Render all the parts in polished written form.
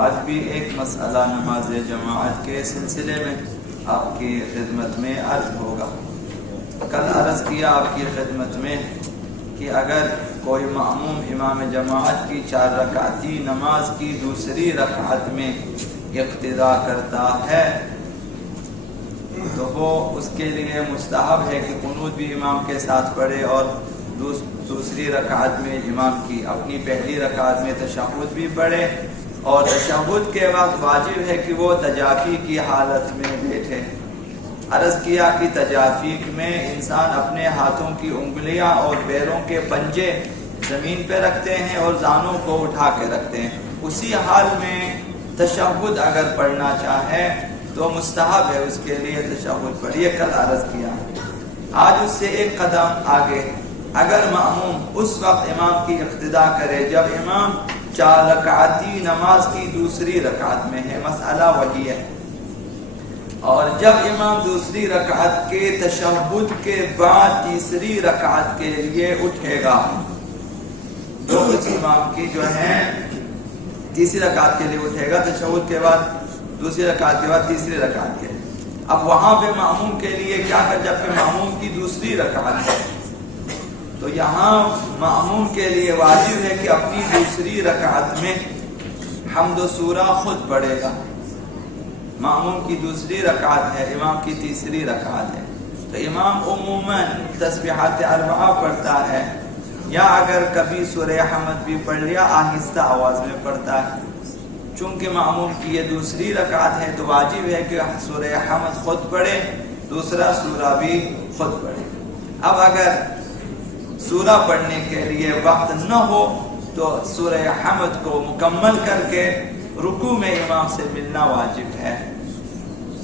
آج بھی ایک مسئلہ نماز جماعت کے سلسلے میں آپ کی خدمت میں عرض ہوگا۔ کل عرض کیا آپ کی خدمت میں کہ اگر کوئی مأموم امام جماعت کی 4 رکعتی نماز کی دوسری رکعت میں اقتدا کرتا ہے تو وہ اس کے لیے مستحب ہے کہ قنوت بھی امام کے ساتھ پڑھے اور دوسری رکعت میں امام کی اپنی پہلی رکعت میں تشہد بھی پڑھے، اور تشہد کے وقت واجب ہے کہ وہ تجافی کی حالت میں بیٹھے۔ عرض کیا کہ تجافی میں انسان اپنے ہاتھوں کی انگلیاں اور پیروں کے پنجے زمین پہ رکھتے ہیں اور زانوں کو اٹھا کے رکھتے ہیں۔ اسی حال میں تشہد اگر پڑھنا چاہے تو مستحب ہے اس کے لیے تشہد پڑھیے، کل عرض کیا۔ آج اس سے ایک قدم آگے، اگر مأموم اس وقت امام کی اقتدا کرے جب امام 4 رکعتی نماز کی دوسری رکعت میں ہے، مسئلہ وہی ہے، اور جب امام دوسری رکعت کے تشہد کے بعد تیسری رکعت کے لیے اٹھے گا، تو اس امام کی جو ہے تیسری رکعت کے لیے اٹھے گا، تشہد کے بعد دوسری رکعت کے بعد تیسری رکعت کے لیے۔ اب وہاں پہ مأموم کے لیے کیا کر، جبکہ مأموم کی دوسری رکعت ہے تو یہاں مأموم کے لیے واجب ہے کہ اپنی دوسری رکعت میں حمد و سورہ خود پڑھے گا۔ مأموم کی دوسری رکعت ہے، امام کی تیسری رکعت ہے، تو امام عموماً تسبیحات 4 پڑھتا ہے، یا اگر کبھی سورہ حمد بھی پڑھ لیا آہستہ آواز میں پڑھتا ہے۔ چونکہ مأموم کی یہ دوسری رکعت ہے تو واجب ہے کہ سورہ حمد خود پڑھے، دوسرا سورہ بھی خود پڑھے۔ اب اگر سورہ پڑھنے کے لیے وقت نہ ہو تو سورہ حمد کو مکمل کر کے رکوع میں امام سے ملنا واجب ہے۔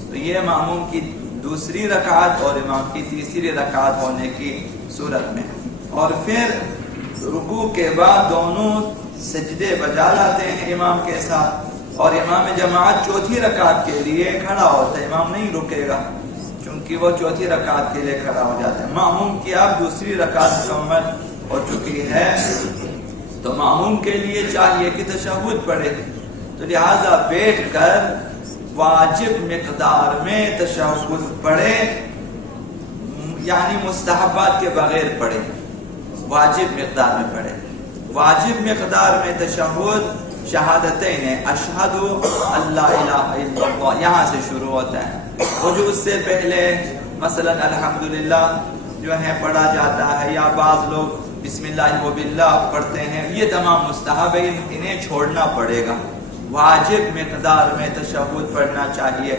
تو یہ مأموم کی دوسری رکعت اور امام کی تیسری رکعت ہونے کی صورت میں، اور پھر رکوع کے بعد دونوں سجدے بجا لاتے ہیں امام کے ساتھ، اور امام جماعت چوتھی رکعت کے لیے کھڑا ہوتا ہے، امام نہیں رکے گا کیونکہ وہ چوتھی رکعت کے لیے کھڑا ہو جاتا ہے۔ مأموم کی اب دوسری رکعت مکمل ہو چکی ہے تو مأموم کے لیے چاہیے کہ تشہد پڑھے، تو لہٰذا بیٹھ کر واجب مقدار میں تشہد پڑھے، یعنی مستحبات کے بغیر پڑھے، واجب مقدار میں پڑھے۔ واجب مقدار میں تشہد شہادتین ہے، اشہد اللہ الہ الا اللہ، یہاں سے شروع ہوتا ہے۔ وہ جو اس سے پہلے مثلا الحمدللہ جو ہے پڑھا جاتا ہے، یا بعض لوگ بسم اللہ و باللہ پڑھتے ہیں، یہ تمام مستحب ہے، انہیں چھوڑنا پڑے گا۔ واجب مقدار میں تشہد پڑھنا چاہیے۔